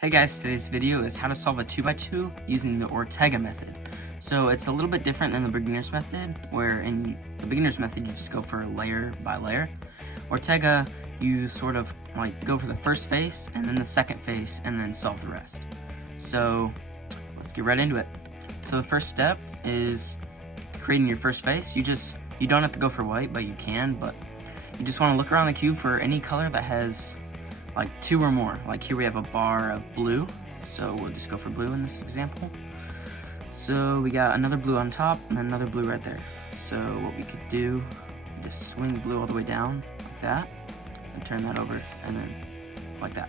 Hey guys, today's video is how to solve a 2x2 using the Ortega method. So it's a little bit different than the beginner's method, where in the beginner's method you just go for layer by layer. Ortega, you sort of like go for the first face and then the second face and then solve the rest. So let's get right into it. So the first step is creating your first face. You don't have to go for white, but you can, but you just want to look around the cube for any color that has like two or more. Like here we have a bar of blue, so we'll just go for blue in this example. So we got another blue on top and another blue right there. So what we could do, just swing blue all the way down like that and turn that over and then like that.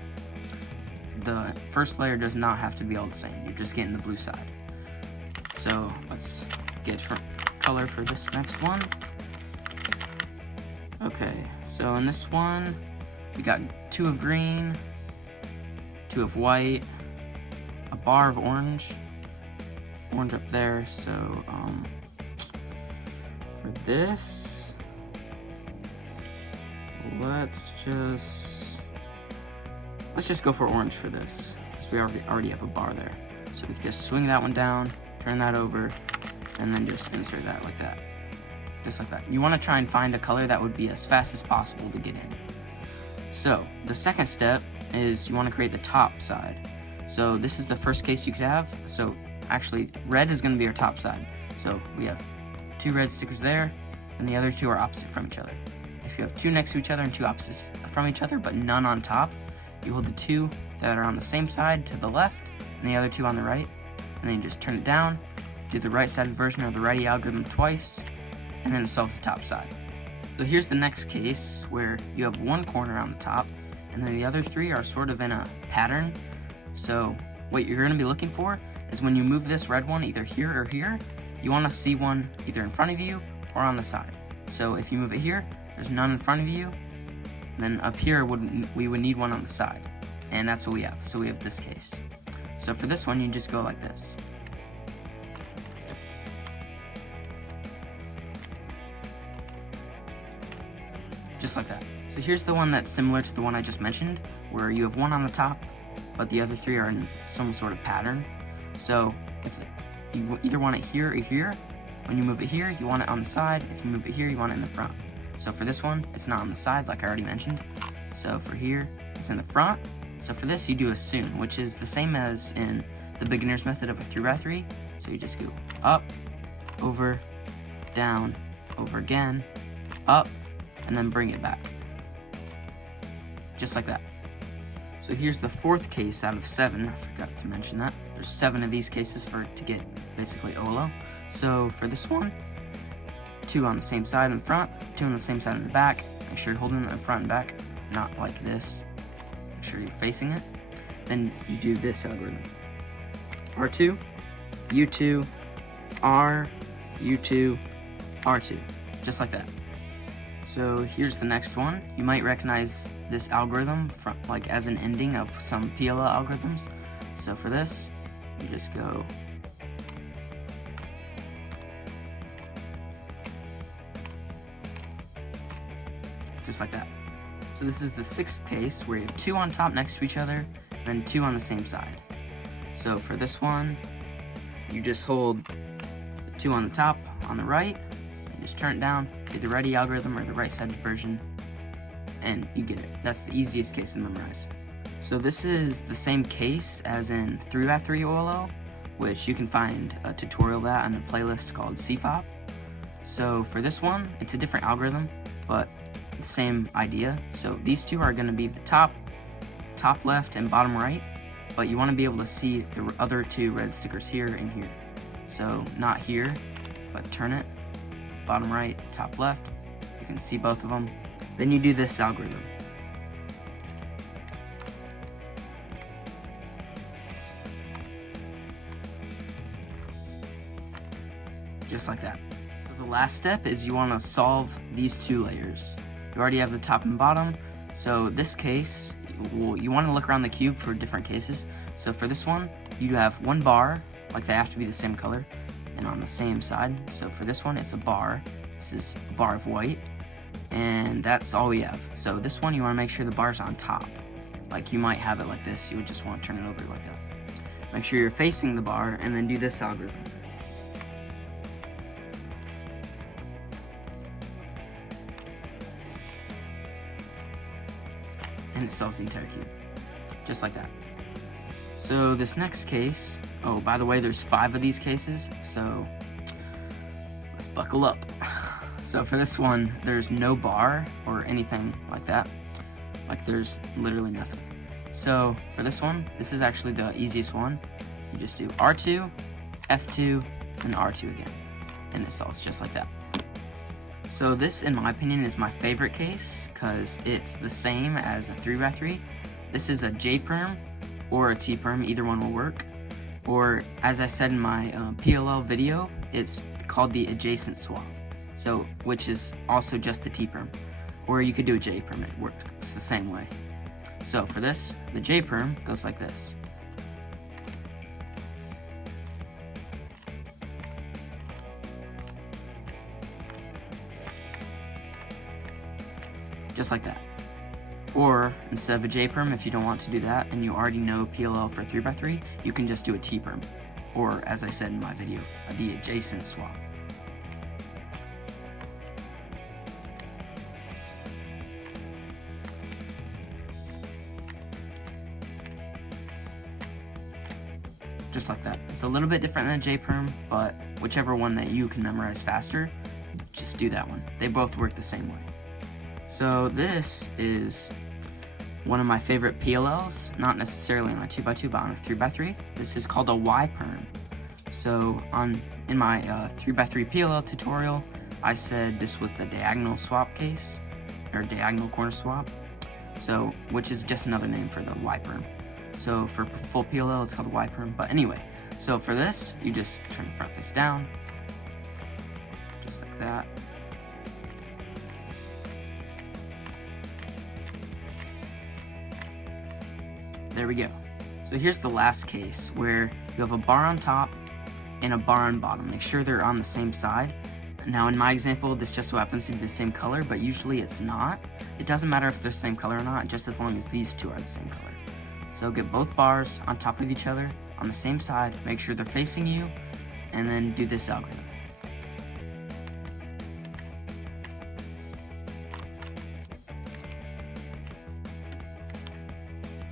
The first layer does not have to be all the same, you're just getting the blue side. So let's get a different color for this next one. Okay, so in this one we got 2 of green, 2 of white, a bar of orange up there. So for this, let's just go for orange for this, because we already have a bar there. So we can just swing that one down, turn that over, and then just insert that like that, just like that. You want to try and find a color that would be as fast as possible to get in. So the second step is you want to create the top side. So this is the first case you could have. So actually red is going to be our top side. So we have 2 red stickers there, and the other 2 are opposite from each other. If you have 2 next to each other and 2 opposites from each other but none on top, you hold the 2 that are on the same side to the left and the other 2 on the right, and then you just turn it down, do the right sided version of the righty algorithm twice, and then it solves the top side. So here's the next case where you have 1 corner on the top and then the other 3 are sort of in a pattern. So what you're going to be looking for is when you move this red one either here or here, you want to see one either in front of you or on the side. So if you move it here, there's none in front of you, then up here we would need one on the side, and that's what we have. So we have this case. So for this one you just go like this. Just like that. So here's the one that's similar to the one I just mentioned, where you have 1 on the top, but the other 3 are in some sort of pattern. So if you either want it here or here, when you move it here, you want it on the side. If you move it here, you want it in the front. So for this one, it's not on the side like I already mentioned. So for here, it's in the front. So for this, you do a soon, which is the same as in the beginner's method of a 3x3. So you just go up, over, down, over again, up, and then bring it back, just like that. So here's the 4th case out of 7. I forgot to mention that there's 7 of these cases to get basically OLO. So for this one, 2 on the same side in front, 2 on the same side in the back. Make sure you're holding it in front and back, not like this. Make sure you're facing it. Then you do this algorithm: R2, U2, R, U2, R2, just like that. So here's the next one. You might recognize this algorithm from, like, as an ending of some PLL algorithms. So for this, you just go just like that. So this is the 6th case where you have 2 on top next to each other, then 2 on the same side. So for this one, you just hold the 2 on the top on the right, and just turn it down, do the righty algorithm or the right-sided version, and you get it. That's the easiest case to memorize. So this is the same case as in 3x3 OLO, which you can find a tutorial of that on a playlist called CFOP. So for this one, it's a different algorithm, but the same idea. So these 2 are going to be the top left and bottom right, but you want to be able to see the other 2 red stickers here and here. So not here, but turn it, bottom right, top left. You can see both of them. Then you do this algorithm. Just like that. So the last step is you want to solve these 2 layers. You already have the top and bottom. So this case, you want to look around the cube for different cases. So for this one, you have 1 bar, like they have to be the same color and on the same side. So for this one, it's a bar. This is a bar of white, and that's all we have. So this one, you want to make sure the bar's on top. Like you might have it like this, you would just want to turn it over like that. Make sure you're facing the bar and then do this algorithm. And it solves the entire cube, just like that. So this next case, oh, by the way, there's 5 of these cases, so let's buckle up. So for this one, there's no bar or anything like that. Like there's literally nothing. So for this one, this is actually the easiest one. You just do R2, F2, and R2 again, and it solves just like that. So this, in my opinion, is my favorite case because it's the same as a 3x3. This is a J-perm or a T-perm, either one will work. Or as I said in my PLL video, it's called the adjacent swap. So, which is also just the T-perm. Or you could do a J-perm, it works the same way. So for this, the J-perm goes like this. Just like that. Or instead of a J-perm, if you don't want to do that and you already know PLL for 3x3, you can just do a T-perm. Or as I said in my video, the adjacent swap. Just like that. It's a little bit different than a J-perm, but whichever one that you can memorize faster, just do that one. They both work the same way. So this is one of my favorite PLLs, not necessarily on a 2x2, but on a 3x3. This is called a Y-perm. So in my 3x3 PLL tutorial, I said this was the diagonal swap case, or diagonal corner swap. So, which is just another name for the Y-perm. So for full PLL, it's called a Y-perm. But anyway, so for this, you just turn the front face down, just like that. There we go. So here's the last case where you have a bar on top and a bar on bottom. Make sure they're on the same side. Now in my example, this just so happens to be the same color, but usually it's not. It doesn't matter if they're the same color or not, just as long as these two are the same color. So get both bars on top of each other on the same side, make sure they're facing you, and then do this algorithm.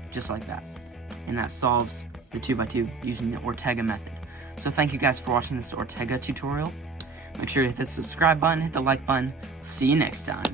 Just like that. And that solves the 2x2 using the Ortega method. So thank you guys for watching this Ortega tutorial. Make sure to hit the subscribe button, hit the like button. See you next time.